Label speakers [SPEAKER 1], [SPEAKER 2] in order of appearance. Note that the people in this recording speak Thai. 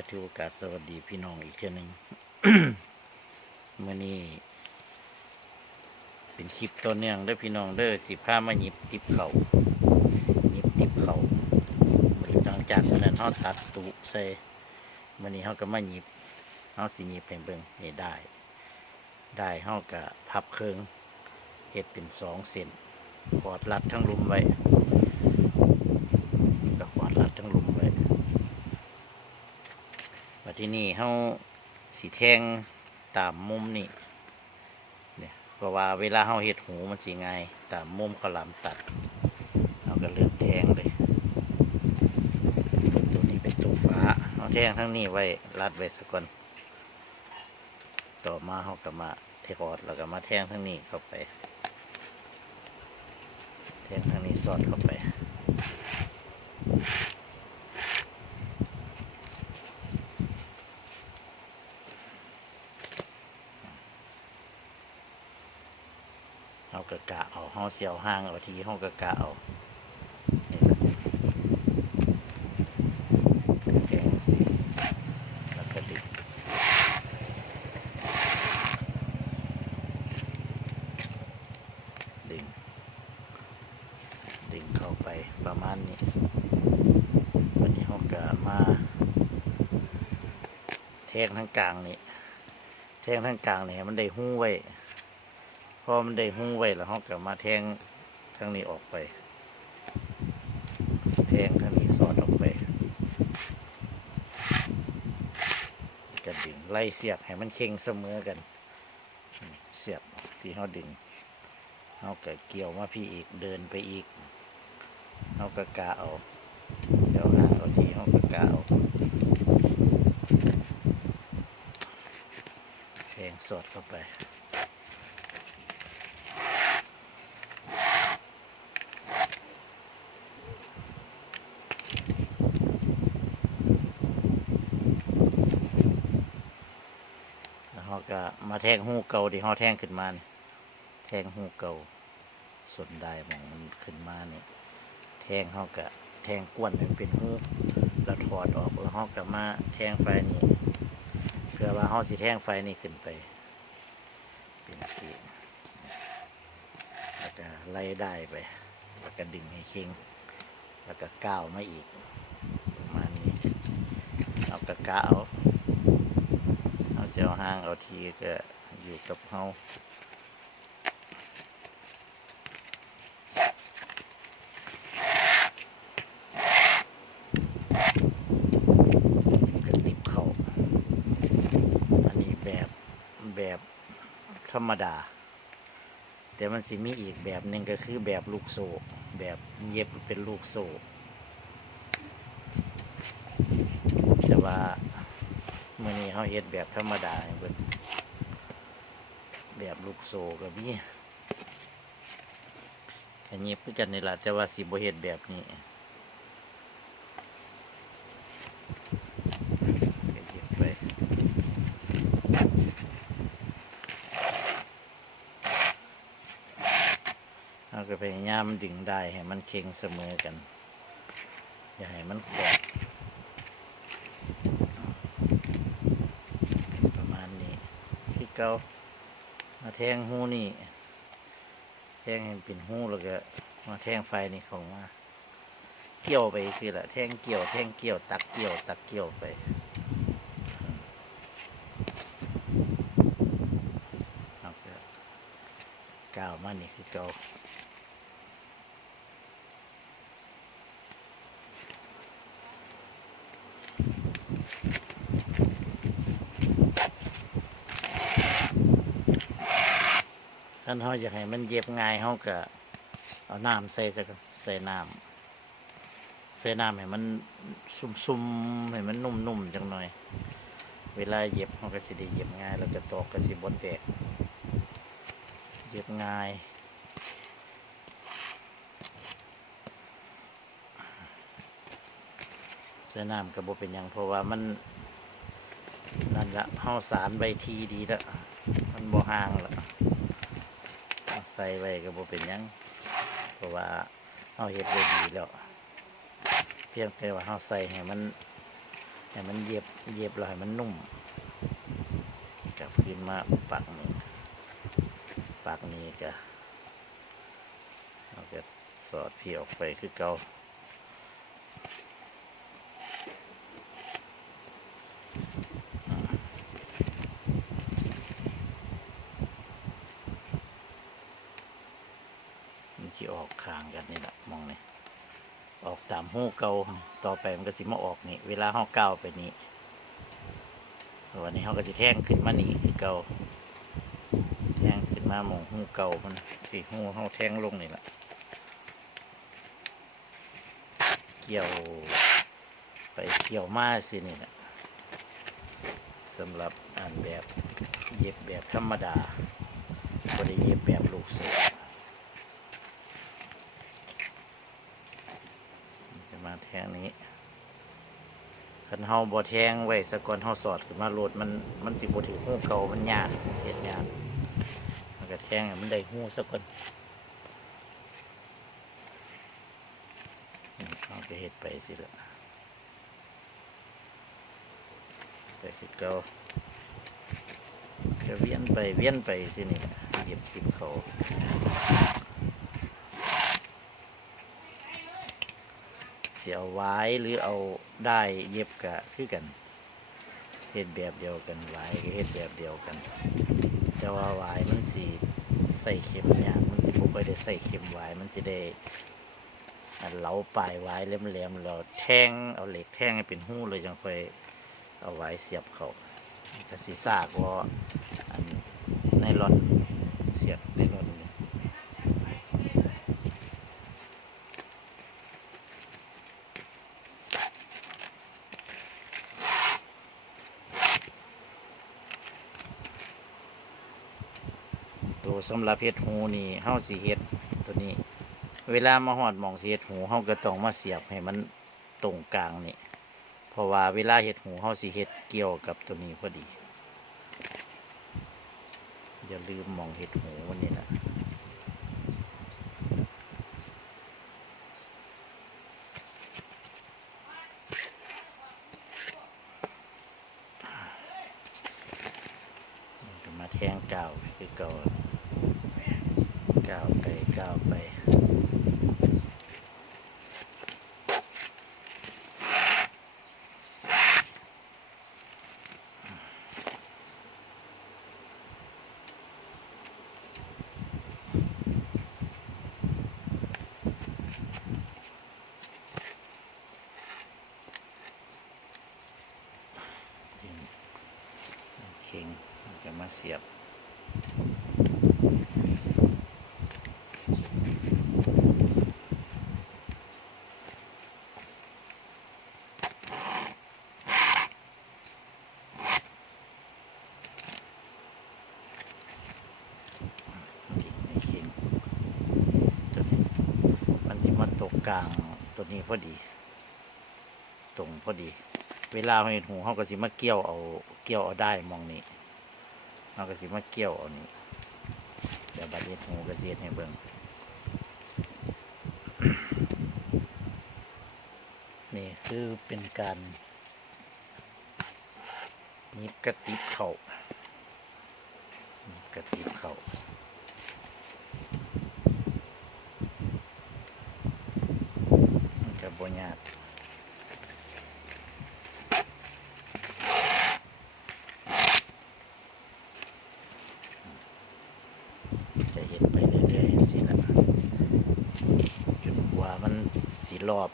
[SPEAKER 1] ก็ถือโอกาสสวัสดีพี่น้องอีกเทื่อหนึงเมื่อนี้เป็นคลิปต้นเนื่องด้อพี่น้องเด้อสิพามาหยิบติบเขาหยิบติบเขาหลังจากนั้นเขาตัดตุใส่มื่อนี้เขาก็มาหยิบเขาสิหยิบให้เบิ่งนี่ได้ ได้เขาก็พับเครื่องเห็ดเป็นสองเส้นขอดรัดทั้งลุมไว้ก็ขอดรัดทั้งลุมไว้ มาที่นี่เขาสีแทงตามมุมนี่เนี่ยเพราะว่าเวลาเขาเห็ดหูมันสีง่ายตามมุมขาลามตัดเราก็เลือกแทงเลย ตัวนี้เป็นตัวฟ้าเอาแทงทั้งนี้ไว้รัดไว้สักก่อนต่อมาเขาก็มาเทคอดแล้วก็มาแทงทั้งนี้เข้าไป แทงทั้งนี้สอดเข้าไป เอากระกะเอาห้อเสียวห้างเอาทีห้องกระกะเอาแหละแทงสิแล้วก็ดึงดึงดึงเข้าไปประมาณนี้วันนี้ห้องกะมาแทงทั้งกลางนี่แทงทั้งกลางเนี่ให้มันได้หู้ไว้ พอมันได้หู้งไว้แล้วเขาก็มาแทงทางนี้ออกไป แทงทางนี้สอดออกไปกระดึงไล่เสียบให้มันเค็งเสมอกัน เสียบที่เขาดึงเขาก็เกี่ยวมาพี่อีกเดินไปอีกเขาก็กาเอาเดี๋ยวหาเอาทีเขาก็กาเอาแทงสอดเข้าไป แล้วเขา ก็มาแทงหูเก่าที่เขาแทงขึ้นมานี่แทงหูเก่าส่วนได้มองมันขึ้นมาเนี่ยแทงเขาก็แทงกวนมันเป็นหูแล้วถอดออกแล้วเขาก็มาแทงไฟนี่เพื่อว่าเขาสิแทงไฟนี่ขึ้นไป เป็นสีแล้วก็ไล่ได้ไปแล้วก็ดึงให้เค็งแล้วก็ก้าวมาอีกประมาณนี้เอากระกะเอา เอาห้างเอาทีก็อยู่กับเฮาก็ติบเขาอันนี้แบบแบบธรรมดา แต่มันสิมีอีกแบบหนึ่งก็คือแบบลูกโซ่แบบเย็บเป็นลูกโซ่แต่ว่า มื่อนี้เขาเฮ็ดแบบธรรมดาให้เบิดแบบลูกโซกับนี่อันนี้พื่อกันนี่แหละแต่ว่าสิบ่เฮ็ดแบบนี้ก็เฮ็ดไปเราก็พยายามดึงได้ให้มันเค็งเสมอกัน อย่าให้มันแขอด ประมาณนี้คือ เกามาแทงหูนี่ แทงให้เป็นหูแล้วก็มาแทงไฟนี่ของมาเกี่ยวไปสิละแทงเกี่ยวแทงเกี่ยว ตักเกี่ยว ตักเกี่ยวไปเก็ก้าวมานี่คือเก่า ท่านเขาอยากให้มันเย็บง่ายเขาก็เอาน้ำใส่สักใส่น้ำใส่น้ำให้มันซุ่มๆให้มันนุ่มๆจังหน่อย เวลาเย็บเขาก็สิได้เย็บง่าย แล้วก็ตอกก็สิบนแตกเย็บง่ายใส่น้ำก็บ่เป็นหยังเพราะว่ามันนั่นละเฮาสารใบทีดีล้วมันบ่ห่างล้วเอาใส่ไว้ก็บ่เป็นยังเพราะว่าเฮาเฮ็ดได้ดีแล้วเพียงแต่ว่าเฮาใส่ให้มันให้มันเย็บเย็บแล้วให้มันนุ่มกับขึ้นมาปักนี้ปักนี้ก็เอาก็สอดพี่ออกไปคือเก่า มันจะออกคางกันนี่แหละมองนี่ออกตามหูเก่าต่อไปมันก็สิมาออกนี่ เวลาห้าก้าไปนี้วันนี้เขาก็สิแท่งขึ้นมานี่คือเก่าแท่งขึ้นมามองหูเก่ามันที่หูเขาแท่งลงนี่แหละเกี่ยว ไปเกี่ยวมาสินี่แหละสำหรับอ่านแบบเย็บแบบธรรมดาก็ได้เย็บแบบลูกเสือ จะมา แทงนี้คันเฮาบ่แทงไว้สะก่อนเฮาสอดขึ้นมาโหลดมันมันสิบ่ถือหูเก่ามันยากเฮ็ดยากมันก็แทงมันได้หู้สะก่อนอืมเฮาก็เฮ็ดไปสิละแต่คือเก่าก็เวียนไปเวียนไปสินี่แหละเหยียบติดเขา สียเอาไว้หรือเอาได้เย็บกะคือกันเฮ็ดแบบเดียวกันไว้ก็เฮ็ดแบบเดียวกัน แต่ว่าไว้มันสีใส่เข็มยากมันสิบ่ค่อยได้ใส่เข็มไว้มันสิได้เหลาปลายไว้แหลมๆแล้วแทงเอาเหล็กแทงให้เป็นหูเลยจังค่อยเอาไว้เสียบเขาก็สิซากว่าอันลอนเสียบไนลอนนี่ ตัว สำหรับเฮ็ดหูนี่เฮาสิเฮ็ดตัวนี้ เวลามาหอดหมองสิเฮ็ดหูเฮาก็ต้องมาเสียบให้มันตรงกลางนี่เพราะว่าเวลาเฮ็ดหูเฮาสิเฮ็ดเกี่ยวกับตัวนี้พอดี อย่าลืมหมองเฮ็ดหูวันนี้นะก็มาแทงเก่าคือเก่า กาวไปกาวไปทิ้งเข่งมันจะมาเสียบ ทิ้งในเข่งตัวนี้ มาตกกลางตัวนี้พอดี ตรงพอดี เวลาเห็นหูเขาก็สิมาเกี่ยวเอาเกี่ยวเอาได้มองนี้เขาก็สิมาเกี่ยวเอานี่เดี๋ยวบัดนี้หูก็เสียให้เบิ่งนี่คือเป็นการหยิบกระติบเข่าหยิบกระติบเข่านกั บบยากจะเห็นไปเรื่อยๆสิละจนกว่ามันสีรอบ